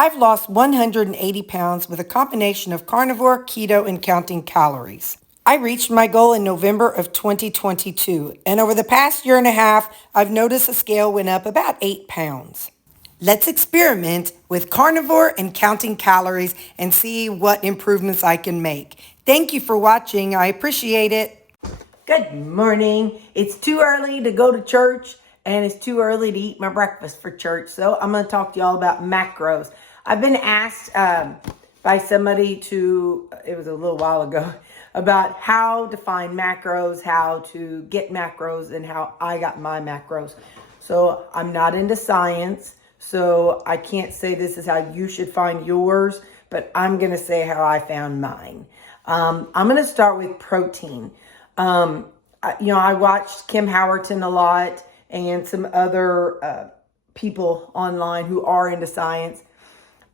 I've lost 180 pounds with a combination of carnivore, keto, and counting calories. I reached my goal in November of 2022, and over the past year and a half, I've noticed the scale went up about 8 pounds. Let's experiment with carnivore and counting calories and see what improvements I can make. Thank you for watching. I appreciate it. Good morning. It's too early to go to church and it's too early to eat my breakfast for church. So I'm going to talk to y'all about macros. I've been asked by somebody it was a little while ago, about how to find macros, how to get macros, and how I got my macros. So I'm not into science, so I can't say this is how you should find yours, but I'm going to say how I found mine. I'm going to start with protein. I watched Kim Howerton a lot and some other people online who are into science.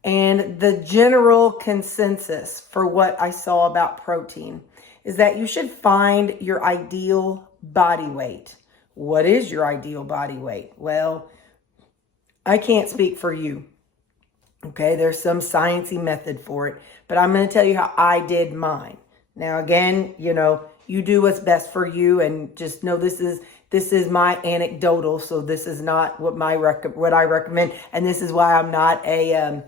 And the general consensus for what I saw about protein is that you should find your ideal body weight. What is your ideal body weight? Well, I can't speak for you. Okay, there's some sciencey method for it, but I'm going to tell you how I did mine. Now, again, you do what's best for you, and just know this is my anecdotal, so this is not what I recommend, and this is why I'm not a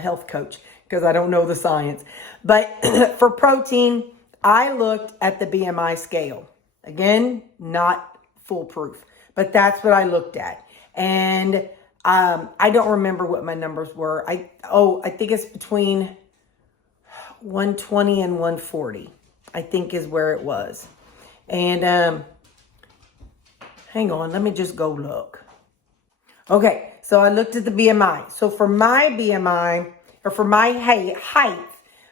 health coach, because I don't know the science. But for protein, I looked at the BMI scale. Again, not foolproof, but that's what I looked at. And I don't remember what my numbers were. I think it's between 120 and 140, I think is where it was. And hang on, let me just go look. Okay, so I looked at the BMI. So for my BMI, or for my height,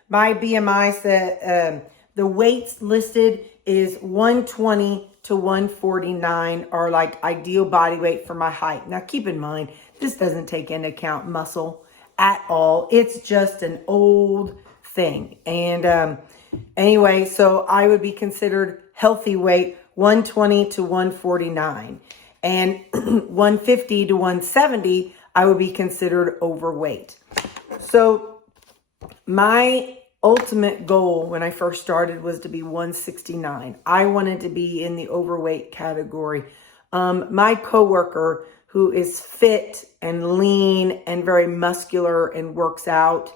my BMI said the weights listed is 120 to 149 are like ideal body weight for my height. Now keep in mind, this doesn't take into account muscle at all. It's just an old thing. And anyway, so I would be considered healthy weight 120 to 149. And 150 to 170, I would be considered overweight. So my ultimate goal when I first started was to be 169. I wanted to be in the overweight category. My coworker, who is fit and lean and very muscular and works out,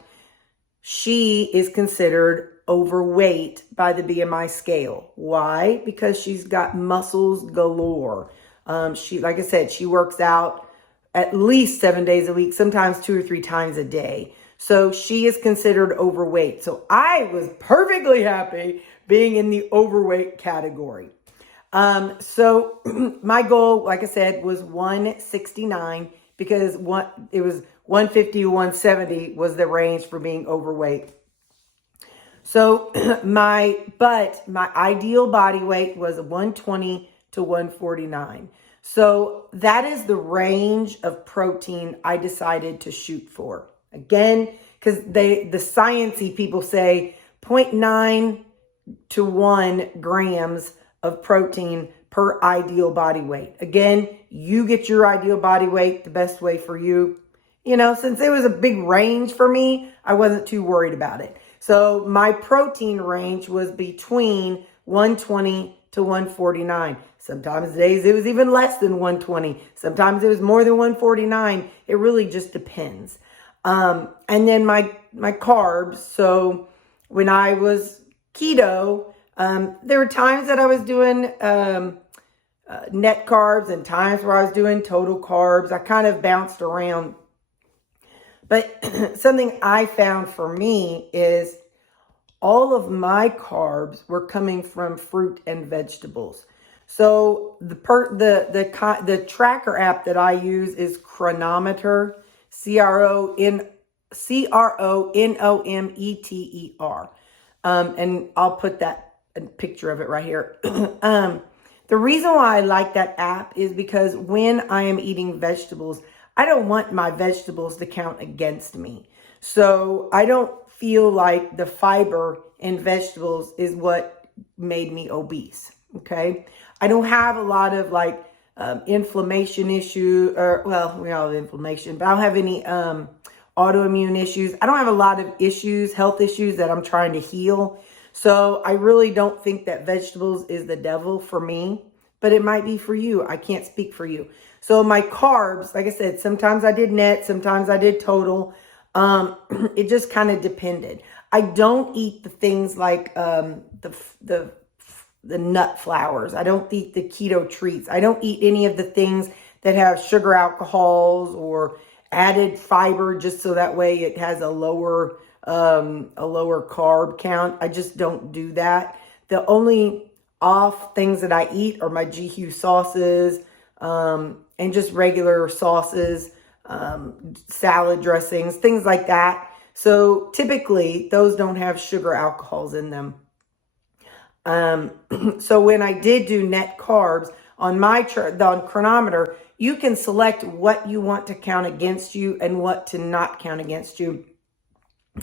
she is considered overweight by the BMI scale. Why? Because she's got muscles galore. Like I said, she works out at least 7 days a week, sometimes 2 or 3 times a day. So she is considered overweight. So I was perfectly happy being in the overweight category. So my goal, like I said, was 169 because it was 150 to 170 was the range for being overweight. So my ideal body weight was 120 to 149. So that is the range of protein I decided to shoot for. Again, because the sciencey people say 0.9 to 1 grams of protein per ideal body weight. Again, you get your ideal body weight the best way for you. Since it was a big range for me, I wasn't too worried about it. So my protein range was between 120 to 149. Sometimes days it was even less than 120. Sometimes it was more than 149. It really just depends. And then my carbs. So when I was keto, there were times that I was doing net carbs and times where I was doing total carbs. I kind of bounced around. But something I found for me is all of my carbs were coming from fruit and vegetables. So the tracker app that I use is Cronometer, Cronometer. And I'll put a picture of it right here. The reason why I like that app is because when I am eating vegetables, I don't want my vegetables to count against me. So I don't feel like the fiber in vegetables is what made me obese. Okay. I don't have a lot of inflammation issue, we all have inflammation, but I don't have any autoimmune issues. I don't have a lot of issues, health issues that I'm trying to heal. So I really don't think that vegetables is the devil for me, but it might be for you. I can't speak for you. So my carbs, like I said, sometimes I did net, sometimes I did total. It just kind of depended. I don't eat the things like the nut flours. I don't eat the keto treats. I don't eat any of the things that have sugar alcohols or added fiber just so that way it has a lower carb count. I just don't do that. The only off things that I eat are my GQ sauces and just regular sauces, salad dressings, things like that. So typically those don't have sugar alcohols in them. So when I did do net carbs on my on Chronometer, you can select what you want to count against you and what to not count against you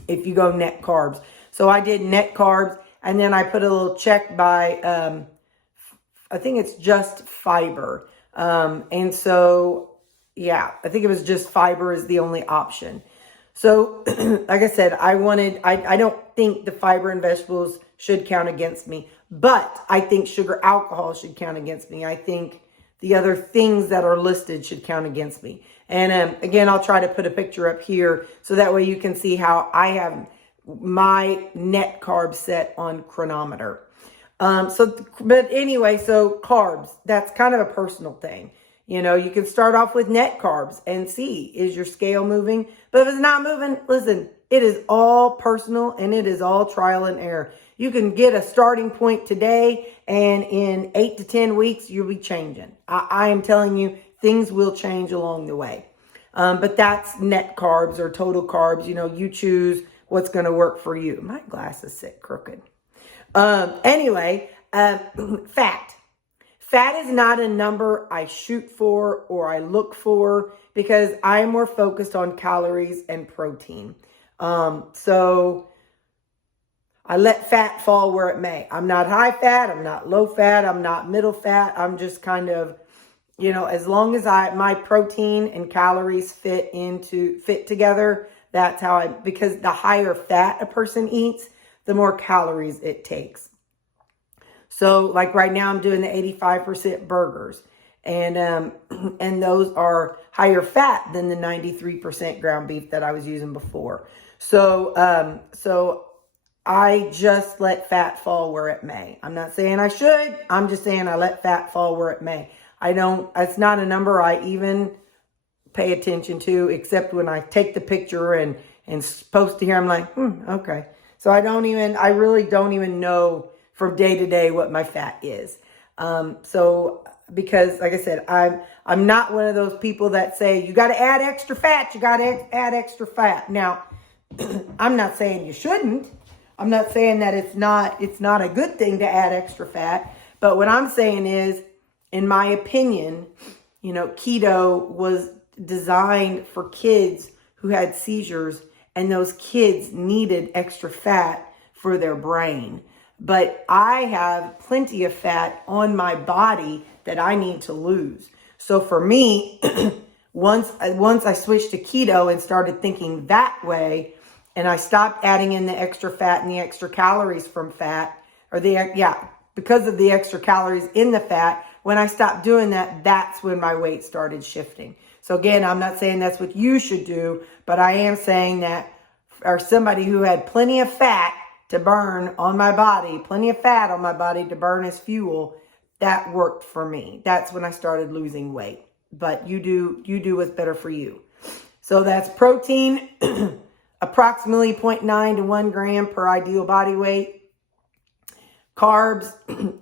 if you go net carbs. So I did net carbs, and then I put a little check by, I think it's just fiber. And so, yeah, I think it was just fiber is the only option. So, like I said, I don't think the fiber in vegetables should count against me, but I think sugar alcohol should count against me. I think the other things that are listed should count against me. And again, I'll try to put a picture up here so that way you can see how I have my net carb set on Chronometer. But anyway, so carbs, that's kind of a personal thing. You know, you can start off with net carbs and see, is your scale moving? But if it's not moving, listen, it is all personal and it is all trial and error. You can get a starting point today and in 8 to 10 weeks, you'll be changing. I am telling you, things will change along the way. But that's net carbs or total carbs. You know, you choose what's going to work for you. My glasses sit crooked. Anyway, fat. Fat is not a number I shoot for or I look for because I'm more focused on calories and protein. So I let fat fall where it may. I'm not high fat. I'm not low fat. I'm not middle fat. I'm just kind of, you know, as long as my protein and calories fit together, that's how because the higher fat a person eats, the more calories it takes. So like right now I'm doing the 85% burgers and those are higher fat than the 93% ground beef that I was using before. So I just let fat fall where it may. I'm not saying I should. I'm just saying I let fat fall where it may. It's not a number I even pay attention to, except when I take the picture and post it here. I'm like, okay. So I really don't even know from day to day what my fat is. So because like I said, I'm not one of those people that say, you got to add extra fat. You got to add extra fat. Now, I'm not saying you shouldn't. I'm not saying that it's not a good thing to add extra fat. But what I'm saying is, in my opinion, you know, keto was designed for kids who had seizures, and those kids needed extra fat for their brain. But I have plenty of fat on my body that I need to lose. So for me, once I switched to keto and started thinking that way, and I stopped adding in the extra fat and the extra calories from fat, because of the extra calories in the fat, when I stopped doing that, that's when my weight started shifting. So again, I'm not saying that's what you should do, but I am saying that for somebody who had plenty of fat to burn on my body, plenty of fat on my body to burn as fuel, that worked for me. That's when I started losing weight. But you do what's better for you. So that's protein, approximately 0.9 to 1 gram per ideal body weight. Carbs,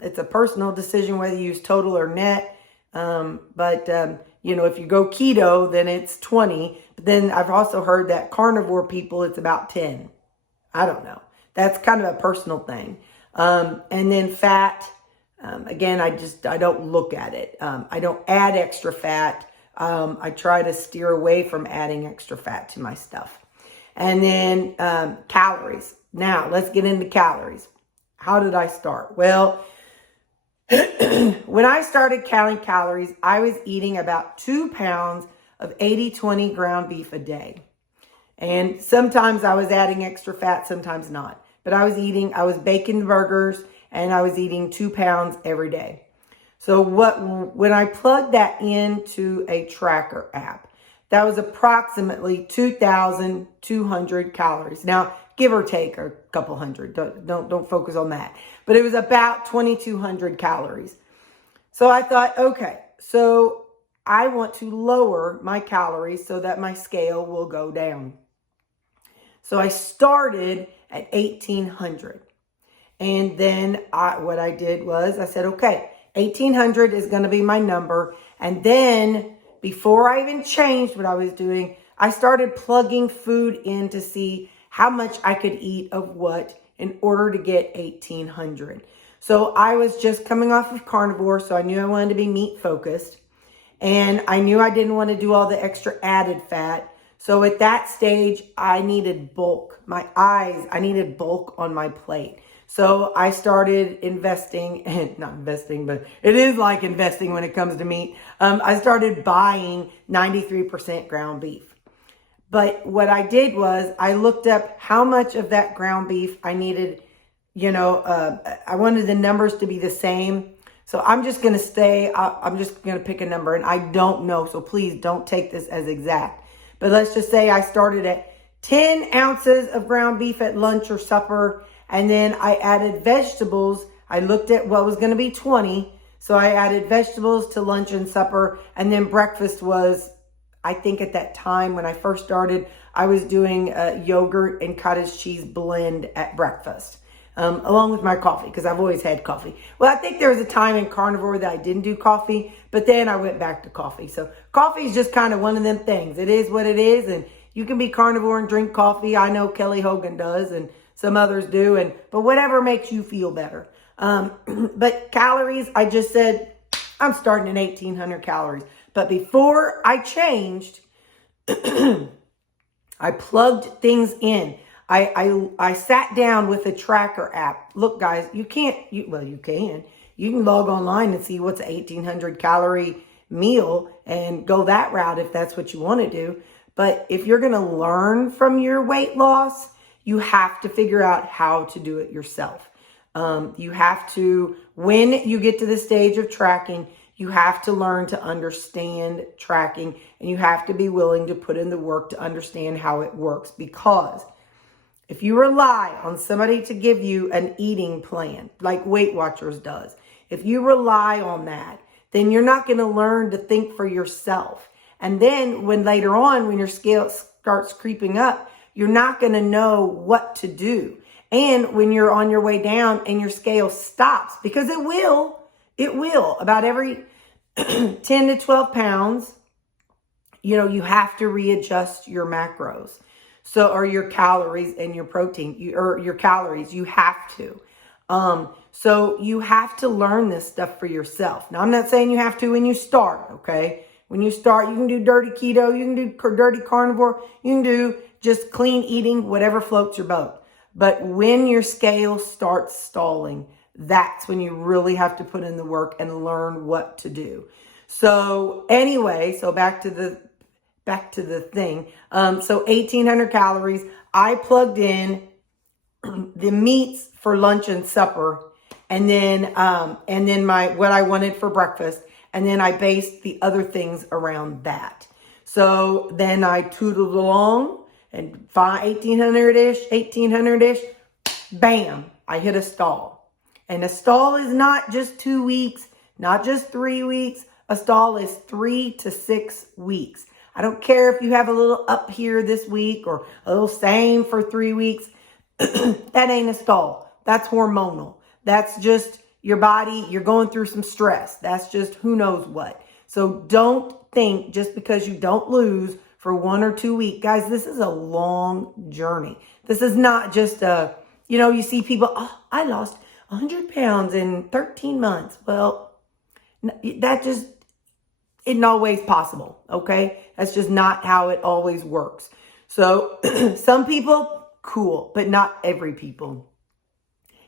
it's a personal decision whether you use total or net. You know, if you go keto, then it's 20. But then I've also heard that carnivore people, it's about 10. I don't know. That's kind of a personal thing. And then fat, again, I don't look at it. I don't add extra fat. I try to steer away from adding extra fat to my stuff. And then calories. Now, let's get into calories. How did I start? Well, when I started counting calories, I was eating about 2 pounds of 80-20 ground beef a day. And sometimes I was adding extra fat, sometimes not. But I was baking the burgers, and I was eating 2 pounds every day. So when I plugged that into a tracker app, that was approximately 2,200 calories. Now, give or take a couple hundred. Don't focus on that. But it was about 2,200 calories. So I thought, okay, so I want to lower my calories so that my scale will go down. So I started at 1,800. And then what I did was I said, okay, 1,800 is going to be my number. And then before I even changed what I was doing, I started plugging food in to see how much I could eat of what in order to get 1,800. So I was just coming off of carnivore, so I knew I wanted to be meat focused. And I knew I didn't want to do all the extra added fat. So at that stage, I needed bulk. I needed bulk on my plate. So I started investing, and not investing, but it is like investing when it comes to meat. I started buying 93% ground beef. But what I did was I looked up how much of that ground beef I needed. I wanted the numbers to be the same. So I'm just going to I'm just going to pick a number, and I don't know. So please don't take this as exact. But let's just say I started at 10 ounces of ground beef at lunch or supper. And then I added vegetables. I looked at what was going to be 20. So I added vegetables to lunch and supper. And then breakfast was, I think at that time when I first started, I was doing yogurt and cottage cheese blend at breakfast. Along with my coffee, because I've always had coffee. Well, I think there was a time in carnivore that I didn't do coffee, but then I went back to coffee. So coffee is just kind of one of them things. It is what it is, and you can be carnivore and drink coffee. I know Kelly Hogan does, and some others do, but whatever makes you feel better. But calories, I just said, I'm starting at 1,800 calories. But before I changed, I plugged things in. I sat down with a tracker app. Look, guys, you can. You can log online and see what's an 1,800 calorie meal and go that route if that's what you want to do. But if you're going to learn from your weight loss, you have to figure out how to do it yourself. You have to, when you get to the stage of tracking, you have to learn to understand tracking, and you have to be willing to put in the work to understand how it works. Because if you rely on somebody to give you an eating plan, like Weight Watchers does, if you rely on that, then you're not going to learn to think for yourself. And then when later on, when your scale starts creeping up, you're not going to know what to do. And when you're on your way down and your scale stops, because it will, about every 10 to 12 pounds, you have to readjust your macros. So, or your calories and your protein, or your calories, you have to. So you have to learn this stuff for yourself. Now, I'm not saying you have to when you start, okay? When you start, you can do dirty keto, you can do dirty carnivore, you can do just clean eating, whatever floats your boat. But when your scale starts stalling, that's when you really have to put in the work and learn what to do. So anyway, so back to the thing. So 1,800 calories. I plugged in the meats for lunch and supper, and then what I wanted for breakfast, and then I based the other things around that. So then I tootled along, and 1,800-ish, bam, I hit a stall. And a stall is not just 2 weeks, not just 3 weeks. A stall is 3 to 6 weeks. I don't care if you have a little up here this week or a little same for 3 weeks. That ain't a stall. That's hormonal. That's just your body. You're going through some stress. That's just who knows what. So don't think just because you don't lose for 1 or 2 weeks. Guys, this is a long journey. This is not just you see people, oh, I lost 100 pounds in 13 months. Well, that just isn't always possible, okay? That's just not how it always works. So some people, cool, but not every people.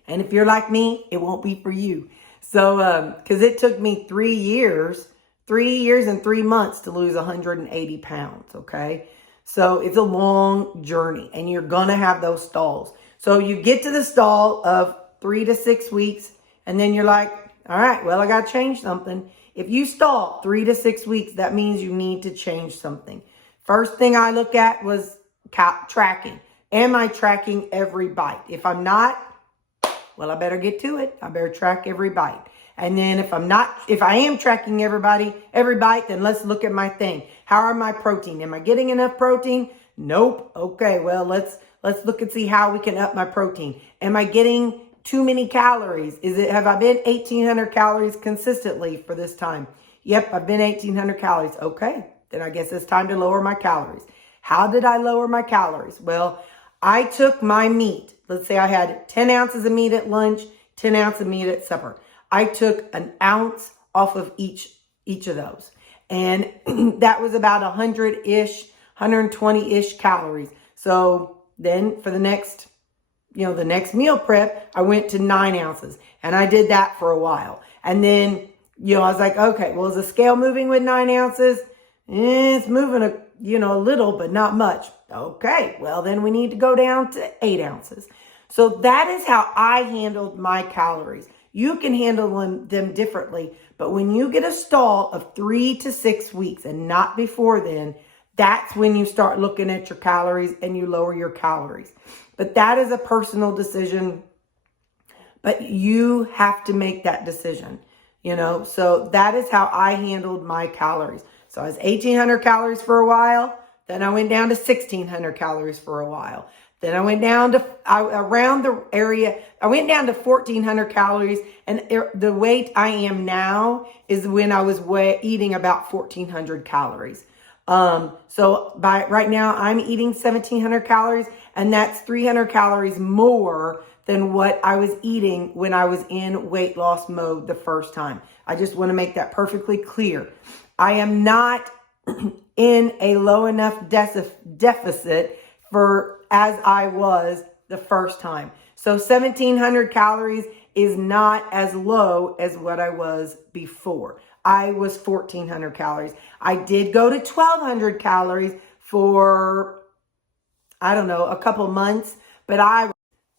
And if you're like me, it won't be for you. So, because it took me 3 years and 3 months to lose 180 pounds, okay? So it's a long journey and you're going to have those stalls. So you get to the stall of 3 to 6 weeks and then you're like, all right, well, I got to change something. If you stall 3 to 6 weeks, that means you need to change something. First thing I look at was tracking. Am I tracking every bite? If I'm not, well, I better get to it. I better track every bite. And then if I am tracking every bite, then let's look at my thing. How are my protein? Am I getting enough protein? Nope. Okay, well, let's look and see how we can up my protein. Am I getting too many calories? Have I been 1,800 calories consistently for this time? Yep, I've been 1,800 calories. Okay, then I guess it's time to lower my calories. How did I lower my calories? Well, I took my meat. Let's say I had 10 ounces of meat at lunch, 10 ounces of meat at supper. I took an ounce off of each of those. And that was about 100-ish, 120-ish calories. So then for the next meal prep, I went to 9 ounces and I did that for a while. And then, I was like, okay, well, is the scale moving with 9 ounces? It's moving a little, but not much. Okay, well, then we need to go down to 8 ounces. So that is how I handled my calories. You can handle them differently, but when you get a stall of 3 to 6 weeks and not before then, that's when you start looking at your calories and you lower your calories. But that is a personal decision, but you have to make that decision, So that is how I handled my calories. So I was 1,800 calories for a while. Then I went down to 1,600 calories for a while. Then I went down to around the area. I went down to 1,400 calories. And the weight I am now is when I was eating about 1,400 calories. So right now I'm eating 1,700 calories, and that's 300 calories more than what I was eating when I was in weight loss mode the first time. I just want to make that perfectly clear. I am not in a low enough deficit as I was the first time. So 1,700 calories is not as low as what I was before. I was 1,400 calories. I did go to 1,200 calories for, a couple months, but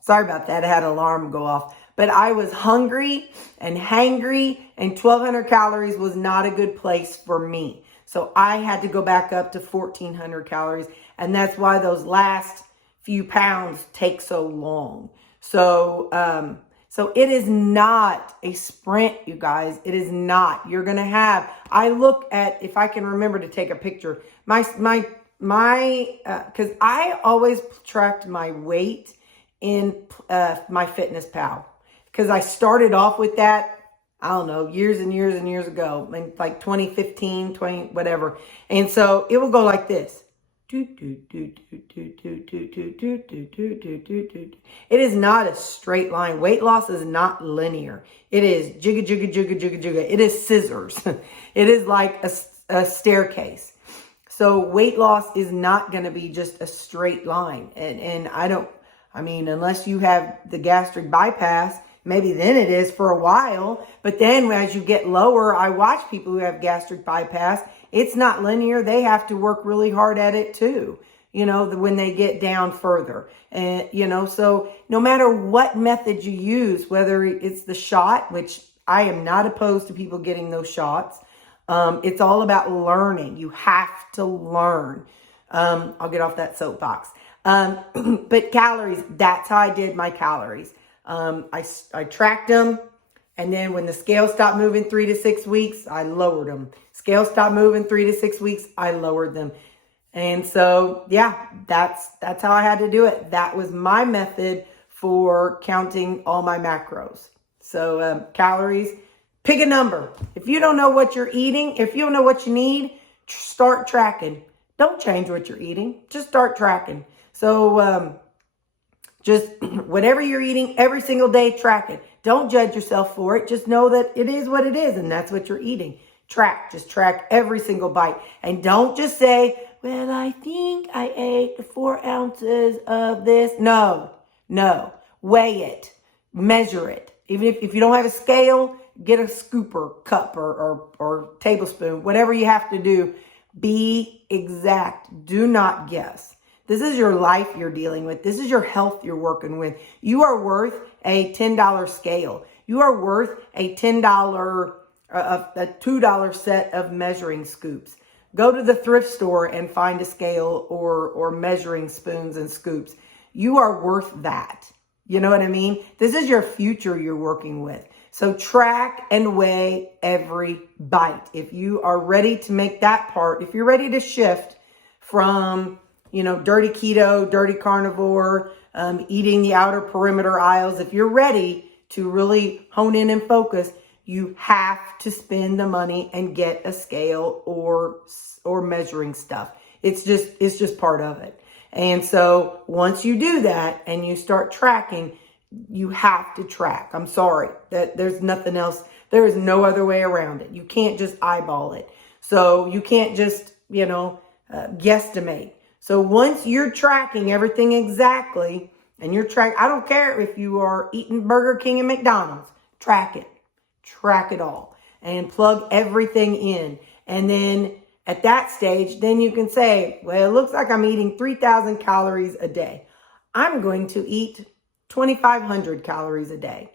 sorry about that. I had an alarm go off, but I was hungry and hangry, and 1,200 calories was not a good place for me. So I had to go back up to 1,400 calories. And that's why those last few pounds take so long. So it is not a sprint, you guys. It is not. You're going to I look at, if I can remember to take a picture, because I always tracked my weight in my Fitness Pal. Because I started off with that, years and years and years ago, in like 2015, whatever. And so it will go like this. It is not a straight line. Weight loss is not linear. It is jigga, jigga, jigga, jigga, jigga. It is scissors. It is like a staircase. So weight loss is not going to be just a straight line. And unless you have the gastric bypass, maybe then it is for a while. But then as you get lower, I watch people who have gastric bypass. It's not linear. They have to work really hard at it too, when they get down further. And, so no matter what method you use, whether it's the shot, which I am not opposed to people getting those shots. It's all about learning. You have to learn. I'll get off that soapbox. But calories, that's how I did my calories. I tracked them. And then when the scale stopped moving 3 to 6 weeks, I lowered them. Scale stopped moving 3 to 6 weeks, I lowered them. And so, yeah, that's how I had to do it. That was my method for counting all my macros. So calories, pick a number. If you don't know what you're eating, if you don't know what you need, start tracking. Don't change what you're eating. Just start tracking. So just whatever you're eating every single day, track it. Don't judge yourself for it. Just know that it is what it is, and that's what you're eating. Just track every single bite. And don't just say, well, I think I ate 4 ounces of this. No. Weigh it. Measure it. Even if you don't have a scale, get a scooper, cup, or tablespoon, whatever you have to do. Be exact. Do not guess. This is your life you're dealing with. This is your health you're working with. You are worth a $10 scale. You are worth a $10, a $2 set of measuring scoops. Go to the thrift store and find a scale or measuring spoons and scoops. You are worth that. You know what I mean? This is your future you're working with. So track and weigh every bite. If you are ready to make that part, if you're ready to shift from, dirty keto, dirty carnivore, eating the outer perimeter aisles, if you're ready to really hone in and focus, you have to spend the money and get a scale or measuring stuff. It's just part of it. And so once you do that and you start tracking, you have to track. I'm sorry that there's nothing else. There is no other way around it. You can't just eyeball it. So you can't just, guesstimate. So once you're tracking everything exactly and you're I don't care if you are eating Burger King and McDonald's, track it all and plug everything in. And then at that stage, then you can say, well, it looks like I'm eating 3,000 calories a day. I'm going to eat 2,500 calories a day.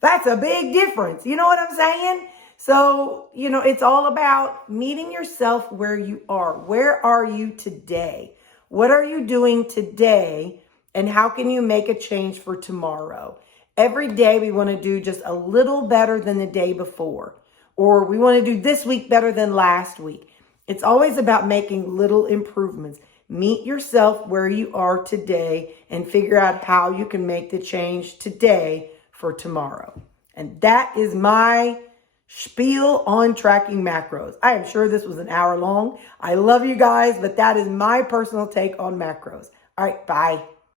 That's a big difference. You know what I'm saying? So, it's all about meeting yourself where you are. Where are you today? What are you doing today? And how can you make a change for tomorrow? Every day we want to do just a little better than the day before. Or we want to do this week better than last week. It's always about making little improvements. Meet yourself where you are today and figure out how you can make the change today for tomorrow. And that is my spiel on tracking macros. I am sure this was an hour long. I love you guys, but that is my personal take on macros. All right, bye.